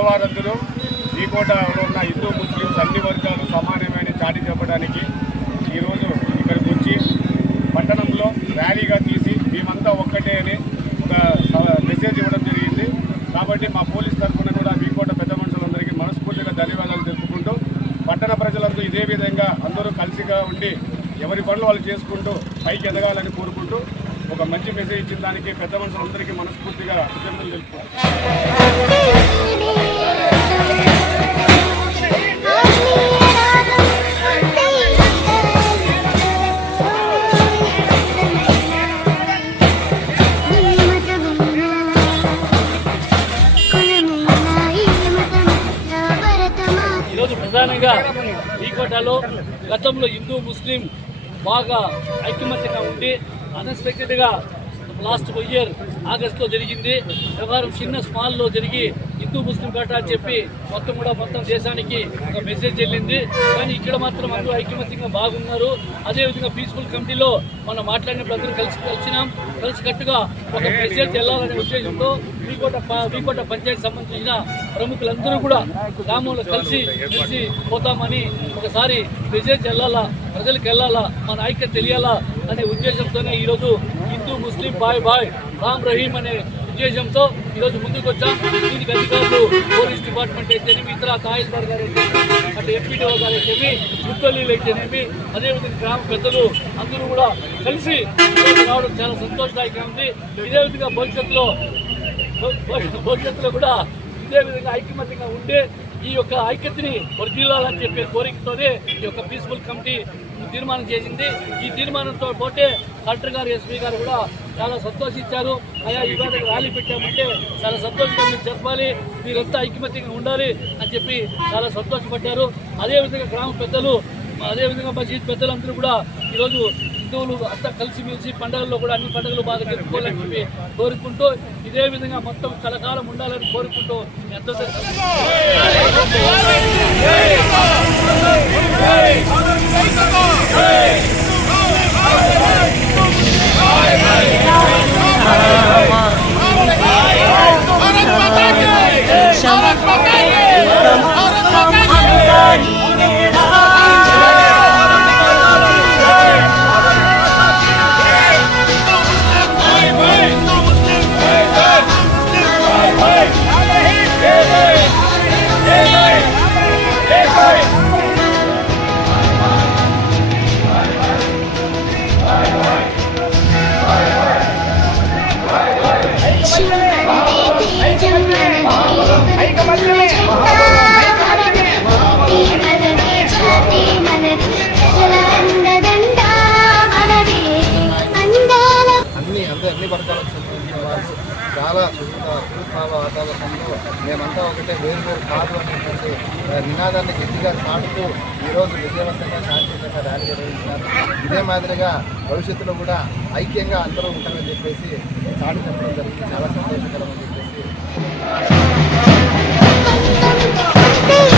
పెద్దవారందరూ ఈకోటలో ఉన్న హిందూ ముస్లిమ్స్ అన్ని వర్గాలు సమానమైన చాటి చెప్పడానికి ఈరోజు ఇక్కడికి వచ్చి పట్టణంలో ర్యాలీగా తీసి మేమంతా ఒక్కటే అని ఒక స- మెసేజ్ ఇవ్వడం జరిగింది. కాబట్టి మా పోలీస్ తరఫున కూడా మీకోట పెద్ద మనుషులందరికీ మనస్ఫూర్తిగా ధన్యవాదాలు తెలుపుకుంటూ పట్టణ ప్రజలందరూ ఇదే విధంగా అందరూ కలిసిగా ఉండి ఎవరి పనులు వాళ్ళు చేసుకుంటూ పైకి ఎదగాలని కోరుకుంటూ ఒక మంచి మెసేజ్ ఇచ్చిన దానికి పెద్ద మనుషులందరికీ మనస్ఫూర్తిగా అభినందనలు తెలుపుకుంటాం గతంలో హిందూ ముస్లిం బాగా ఐకమత్యంగా ఉండి అన్ఎక్స్పెక్టెడ్గా లాస్ట్ ఇయర్ ఆగస్టులో జరిగింది. వ్యవహారం చిన్న స్మాల్లో జరిగి హిందూ ముస్లిం కోట అని చెప్పి మొత్తం కూడా మొత్తం దేశానికి ఒక మెసేజ్ వెళ్ళింది. కానీ ఇక్కడ మాత్రం అందరూ ఐక్యమత్యంగా బాగున్నారు. అదేవిధంగా పీస్ఫుల్ కమిటీలో మనం మాట్లాడినప్పుడు అందరూ కలిసి కలిసినాం. కలిసి కట్టుగా ఒక మెసేజ్ వెళ్ళాలనే ఉద్దేశంతో వీకోట ప- వీకోట పంచాయతీ సంబంధించిన ప్రముఖులందరూ కూడా గ్రామంలో కలిసి కలిసి పోతామని ఒకసారి మెసేజ్ వెళ్ళాలా ప్రజలకు వెళ్ళాలా మన ఐక్యత తెలియాలా అనే ఉద్దేశంతోనే ఈరోజు హిందూ ముస్లిం బాయ్ బాయ్ రామ్ రహీం అనే ఉద్దేశంతో ఈరోజు ముందుకు వచ్చాం దీనికి అధికారులు పోలీస్ డిపార్ట్మెంట్ అయితేనేమి ఇతర తహసీల్దార్ గారు అయితేనేమి అటు ఎంపీడీఓ గారు అయితేనేమి ముత్తల్లీలు అయితేనేమి అదేవిధంగా గ్రామ పెద్దలు అందరూ కూడా కలిసి రావడం చాలా సంతోషదాయకంగా ఉంది. ఇదే విధంగా భవిష్యత్తులో భవిష్యత్తులో కూడా ఇదే విధంగా ఐక్యమత్యంగా ఉండే ఈ యొక్క ఐక్యతని వర్ధిల్లాలని చెప్పే కోరికతోనే ఈ యొక్క పీస్ఫుల్ కమిటీ తీర్మానం చేసింది. ఈ తీర్మానంతో పోతే కలెక్టర్ గారు ఎస్పీ గారు కూడా చాలా సంతోషించారు. అయ్యా ఇవాళ ర్యాలీ పెట్టామంటే చాలా సంతోషంగా మీరు చెప్పాలి మీరంతా ఐక్యమత్యంగా ఉండాలి అని చెప్పి చాలా సంతోషపడ్డారు. అదేవిధంగా గ్రామ పెద్దలు అదేవిధంగా మసీద్ పెద్దలందరూ కూడా ఈరోజు హిందువులు అంతా కలిసిమెలిసి పండుగల్లో కూడా అన్ని పండుగలు బాగా జరుపుకోవాలని చెప్పి కోరుకుంటూ ఇదే విధంగా మొత్తం కలకాలం ఉండాలని కోరుకుంటూ ఎంతో అన్ని అంటే అన్ని వర్గాలకు చాలా సుఖ సుఖాల వాతావరణంలో మేమంతా ఒకటే వేరు వేరు కాదు అనేటువంటి నినాదాన్ని గట్టిగా సాగుతూ ఈరోజు విజయవంతంగా శాంతియుతంగా ర్యాలీ నిర్వహించారు. ఇదే మాదిరిగా భవిష్యత్తులో కూడా ఐక్యంగా అందరూ ఉంటామని చెప్పేసి సాగు చెప్పడం జరిగింది. చాలా సంతోషకరం అని చెప్పేసి Happy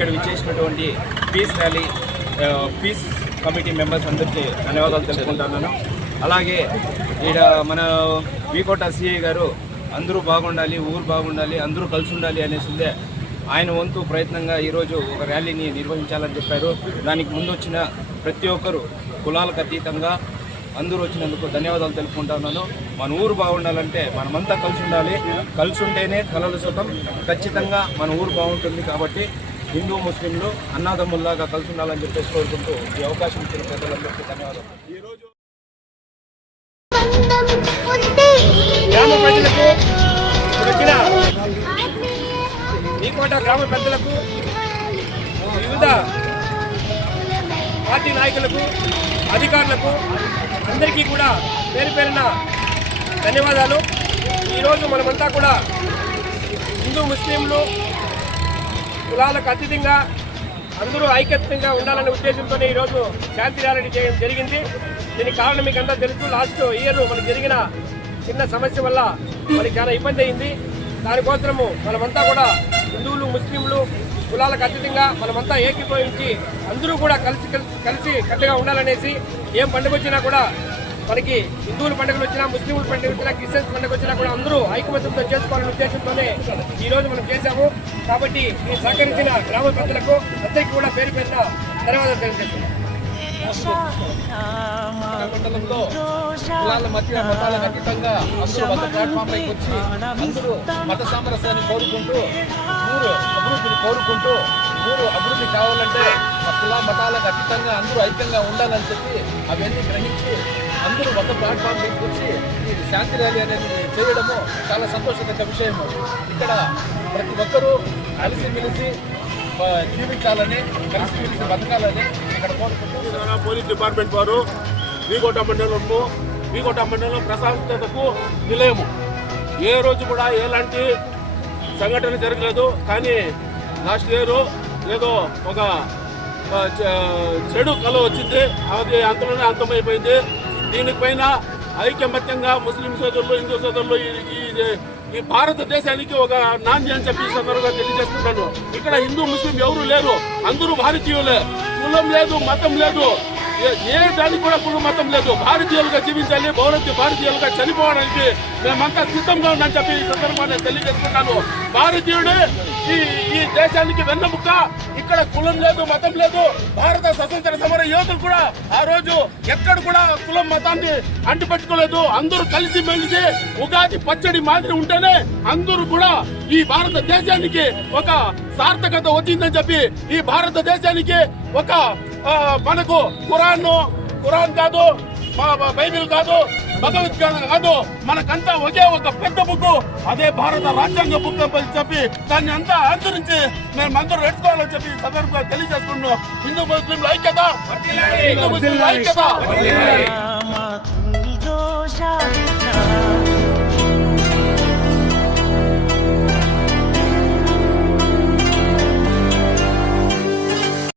ఇక్కడ విచ్చేసినటువంటి peace rally peace committee members అందరికీ ధన్యవాదాలు తెలుసుకుంటున్నాను అలాగే ఇక్కడ మన వీకోట సిఐ గారు అందరూ బాగుండాలి ఊరు బాగుండాలి అందరూ కలిసి ఉండాలి అనేసిందే ఆయన వంతు ప్రయత్నంగా ఈరోజు ఒక ర్యాలీని నిర్వహించాలని చెప్పారు. దానికి ముందు వచ్చిన ప్రతి ఒక్కరు కులాలకు అతీతంగా అందరూ వచ్చినందుకు ధన్యవాదాలు తెలుపుకుంటున్నాను. మన ఊరు బాగుండాలంటే మనమంతా కలిసి ఉండాలి. కలిసి ఉంటేనే కలలు సుఖం. ఖచ్చితంగా మన ఊరు బాగుంటుంది కాబట్టి హిందూ ముస్లింలు అన్నాదమ్ముల్లాగా కలిసి ఉండాలని చెప్పేసి కోరుకుంటూ ఈ అవకాశం ఇచ్చిన ప్రజలందరికీ ధన్యవాదాలు. గ్రామ ప్రజలకు వచ్చిన నీకోట గ్రామ పెద్దలకు వివిధ పార్టీ నాయకులకు అధికారులకు అందరికీ కూడా పేరు పేరున ధన్యవాదాలు. ఈరోజు మనమంతా కూడా హిందూ ముస్లింలు కులాలకు అతీతంగా అందరూ ఐక్యతంగా ఉండాలనే ఉద్దేశంతోనే ఈరోజు శాంతి ర్యాలీ చేయడం జరిగింది. దీనికి కారణం మీకు అంతా తెలుసు. లాస్ట్ ఇయర్ మనకు జరిగిన చిన్న సమస్య వల్ల మనకి చాలా ఇబ్బంది అయింది. దానికోసము మనమంతా కూడా హిందువులు ముస్లింలు కులాలకు అతీతంగా మనమంతా ఏకీభవించి అందరూ కూడా కలిసి కలిసి కలిసి కట్టుగా ఉండాలనేసి ఏం పండుగ వచ్చినా కూడా మనకి హిందువుల పండుగలు వచ్చినా ముస్లింల పండుగ వచ్చినా క్రిస్టియన్స్ పండుగ వచ్చినా కూడా అందరూ ఐకమత్యంతో చేసుకోవాలనే ఉద్దేశంతోనే ఈ రోజు మనం చేశాము. కాబట్టి ఈ సహకరించిన గ్రామ పెద్దలకు అందరికీ కూడా పేరు పేరున ధన్యవాదాలు తెలియజేస్తున్నాం. మండలంలో కులాల మధ్య మతాలకు అతీతంగా అందరూ ఒక ప్లాట్ఫామ్ పైకి వచ్చి అందరూ మత సామరస్యాన్ని కోరుకుంటూ ఊరు అభివృద్ధిని కోరుకుంటూ ఊరు అభివృద్ధి కావాలంటే కుల మతాలకు అతీతంగా అందరూ ఐక్యంగా ఉండాలని చెప్పి అవన్నీ గ్రహించి అందరూ ఒక ప్లాట్ఫామ్ పైకి వచ్చి ఈ శాంతి ర్యాలీ అనేది చేయడము చాలా సంతోషకర విషయము ఇక్కడ ప్రతి ఒక్కరూ కలిసి మెలిసి జీవించాలని కలిసిమెలిసి బతకాలని ఇక్కడ కోరుకుంటున్నాం పోలీస్ డిపార్ట్మెంట్ వారు వీకోట మండలము వీకోట మండలం ప్రశాంతతకు నిలయము. ఏ రోజు కూడా ఎలాంటి సంఘటన జరగలేదు కానీ లాస్ట్ ఇయర్ ఏదో ఒక చె- చెడు కళ వచ్చింది. అది అంతలోనే అంతమైపోయింది. దీనిపైన ఐకమత్యంగా ముస్లిం సోదరులు హిందూ సోదరులు ఈ- ఈ భారతదేశానికి ఒక నాంది అని చెప్పి సందర్భంగా తెలియజేస్తున్నాను. ఇక్కడ హిందూ ముస్లిం ఎవరు లేరు. అందరూ భారతీయులే. కులం లేదు మతం లేదు. ఏ- దానికి కూడా కుల మతం లేదు. భారతీయులుగా జీవించాలి భారతీయ భారతీయులుగా చనిపోవడానికి మేమంతా సిద్ధంగా ఉందని చెప్పి ఈ సందర్భంగా నేను తెలియజేస్తున్నాను ఈ ఈ దేశానికి వెన్నముక్క ఇక్కడ కులం లేదు మతం లేదు. భారత స్వతంత్ర సమర యోధులు కూడా ఆ రోజు ఎక్కడ కూడా కులం మతాన్ని అంటిపెట్టుకోలేదు. అందరూ కలిసి మెలిసి ఉగాది పచ్చడి మాదిరి ఉంటేనే అందరూ కూడా ఈ భారతదేశానికి ఒక సార్థకత వచ్చిందని చెప్పి ఈ భారతదేశానికి ఒక మనకు కురాన్ ఖురాన్ కాదు బైబిల్ కాదు భగవద్గీత కాదు. మనకంతా ఒకే ఒక పెద్ద బుక్. అదే భారత రాజ్యాంగ బుక్ అని చెప్పి దాన్ని అంతా ఆచరించి మేము అందరూ ఎట్టుకోవాలని చెప్పి సందర్భంగా తెలియజేసుకుంటున్నాం. హిందూ ముస్లింలు ఐక్యత. హిందూ ముస్లింలు ఐక్యత.